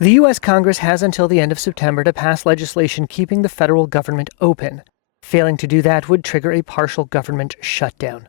The U.S. Congress has until the end of September to pass legislation keeping the federal government open. Failing to do that would trigger a partial government shutdown.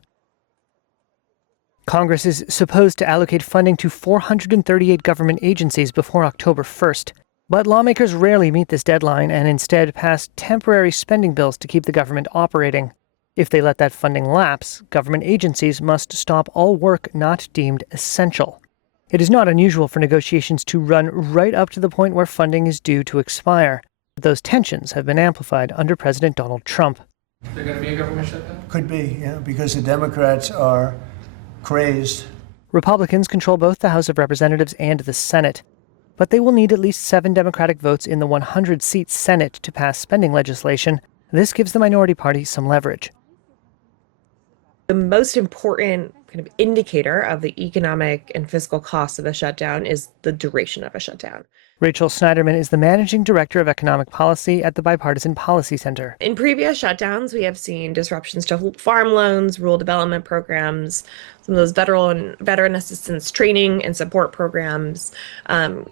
Congress is supposed to allocate funding to 438 government agencies before October 1st. But lawmakers rarely meet this deadline and instead pass temporary spending bills to keep the government operating. If they let that funding lapse, government agencies must stop all work not deemed essential. It is not unusual for negotiations to run right up to the point where funding is due to expire. But those tensions have been amplified under President Donald Trump. Is there going to be a government shutdown? Could be, yeah, because the Democrats are crazed. Republicans control both the House of Representatives and the Senate. But they will need at least 7 Democratic votes in the 100-seat Senate to pass spending legislation. This gives the minority party some leverage. The most important kind of indicator of the economic and fiscal costs of a shutdown is the duration of a shutdown. Rachel Snyderman is the managing director of economic policy at the Bipartisan Policy Center. In previous shutdowns, we have seen disruptions to farm loans, rural development programs, some of those veteran assistance training and support programs,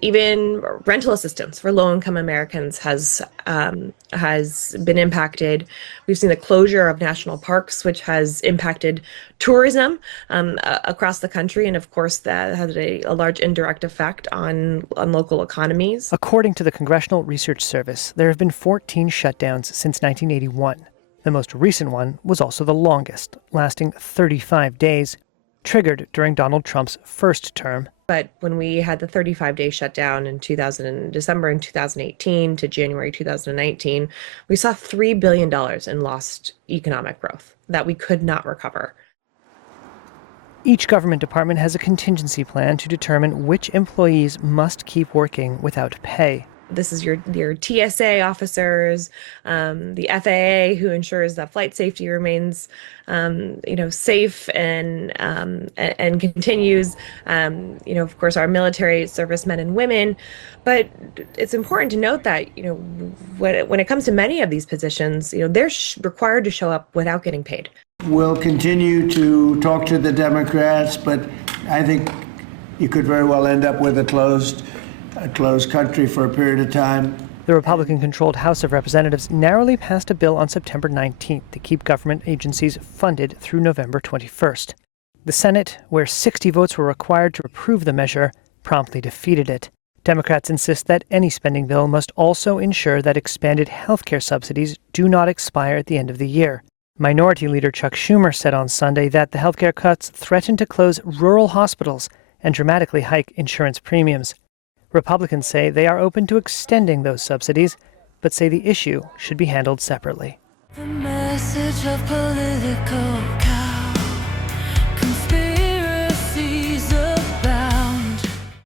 even rental assistance for low-income Americans has been impacted. We've seen the closure of national parks, which has impacted tourism across the country, and of course that has a large indirect effect on local economies. According to the Congressional Research Service, there have been 14 shutdowns since 1981. The most recent one was also the longest, lasting 35 days, triggered during Donald Trump's first term. But when we had the 35-day shutdown in December in 2018 to January 2019, we saw $3 billion in lost economic growth that we could not recover. Each government department has a contingency plan to determine which employees must keep working without pay. This is your TSA officers, the FAA, who ensures that flight safety remains, safe and continues. Of course, our military servicemen and women. But it's important to note that when it comes to many of these positions, they're required to show up without getting paid. We'll continue to talk to the Democrats, but I think you could very well end up with a closed country for a period of time. The Republican-controlled House of Representatives narrowly passed a bill on September 19th to keep government agencies funded through November 21st. The Senate, where 60 votes were required to approve the measure, promptly defeated it. Democrats insist that any spending bill must also ensure that expanded health care subsidies do not expire at the end of the year. Minority Leader Chuck Schumer said on Sunday that the health care cuts threaten to close rural hospitals and dramatically hike insurance premiums. Republicans say they are open to extending those subsidies, but say the issue should be handled separately. The message of political